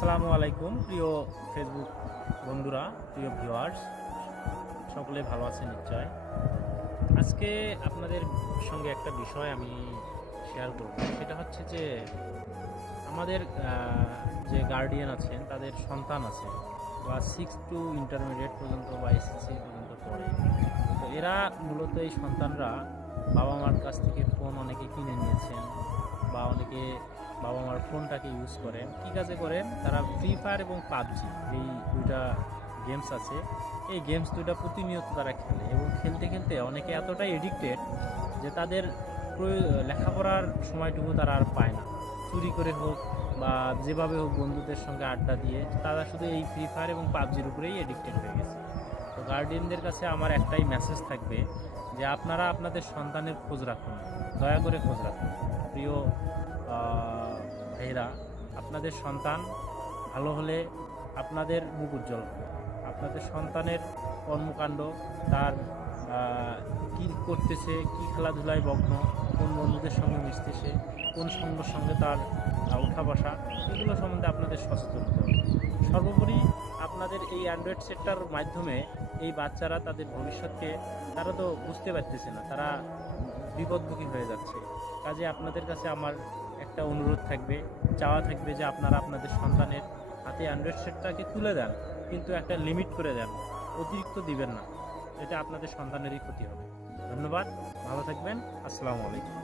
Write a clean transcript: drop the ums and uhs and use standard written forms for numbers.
আসসালামু আলাইকুম প্রিয় ফেসবুক বন্ধুরা, প্রিয় ভিউয়ার্স, সকলে ভালো আছেন নিশ্চয়। আজকে আপনাদের সঙ্গে একটা বিষয় আমি শেয়ার করব, সেটা হচ্ছে যে আমাদের যে গার্ডিয়ান আছেন তাদের সন্তান আছে ক্লাস 6 টু ইন্টারমিডিয়েট পর্যন্ত বা এসএসসি পর্যন্ত পড়ে। তো এরা মূলত এই সন্তানরা বাবা মার কাছ থেকে ফোন অনেকে কিনে নিয়েছেন বা অনেকে বাবা মার ফোনটাকে ইউজ করেন। কী কাজে করেন? তারা ফ্রি ফায়ার এবং পাবজি, এই দুইটা গেমস আছে, এই গেমস দুইটা প্রতিনিয়ত তারা খেলে এবং খেলতে খেলতে অনেকে এতটাই এডিক্টেড যে তাদের লেখাপড়ার সময়টুকু তারা আর পায় না। চুরি করে হোক বা যেভাবে হোক বন্ধুদের সঙ্গে আড্ডা দিয়ে তারা শুধু এই ফ্রি ফায়ার এবং পাবজির উপরেই এডিক্টেড হয়ে গেছে। তো গার্ডিয়ানদের কাছে আমার একটাই মেসেজ থাকবে যে আপনারা আপনাদের সন্তানের খোঁজ রাখুন, দয়া করে খোঁজ রাখুন। প্রিয় ভাইরা, আপনাদের সন্তান ভালো হলে আপনাদের মুখ উজ্জ্বল হবে। আপনাদের সন্তানের কর্মকাণ্ড, তার কী করতেছে, কী খেলাধুলায় মগ্ন, কোন বন্ধুদের সঙ্গে মিশতেছে, কোন সঙ্গের সঙ্গে তার উঠা বসা, এগুলো সম্বন্ধে আপনাদের সচেতন হতে হবে। সর্বোপরি আপনাদের এই অ্যান্ড্রয়েড সেটটার মাধ্যমে এই বাচ্চারা তাদের ভবিষ্যৎকে তারা তো বুঝতে পারতেছে না, তারা বিপদমুখী হয়ে যাচ্ছে। কাজে আপনাদের কাছে আমার একটা অনুরোধ থাকবে, চাওয়া থাকবে যে আপনারা আপনাদের সন্তানের হাতে অ্যান্ড্রয়েড সেটটাকে তুলে দেন, কিন্তু একটা লিমিট করে দেন, অতিরিক্ত দিবেন না। এটা আপনাদের সন্তানেরই ক্ষতি হবে। ধন্যবাদ, ভালো থাকবেন। আসসালামু আলাইকুম।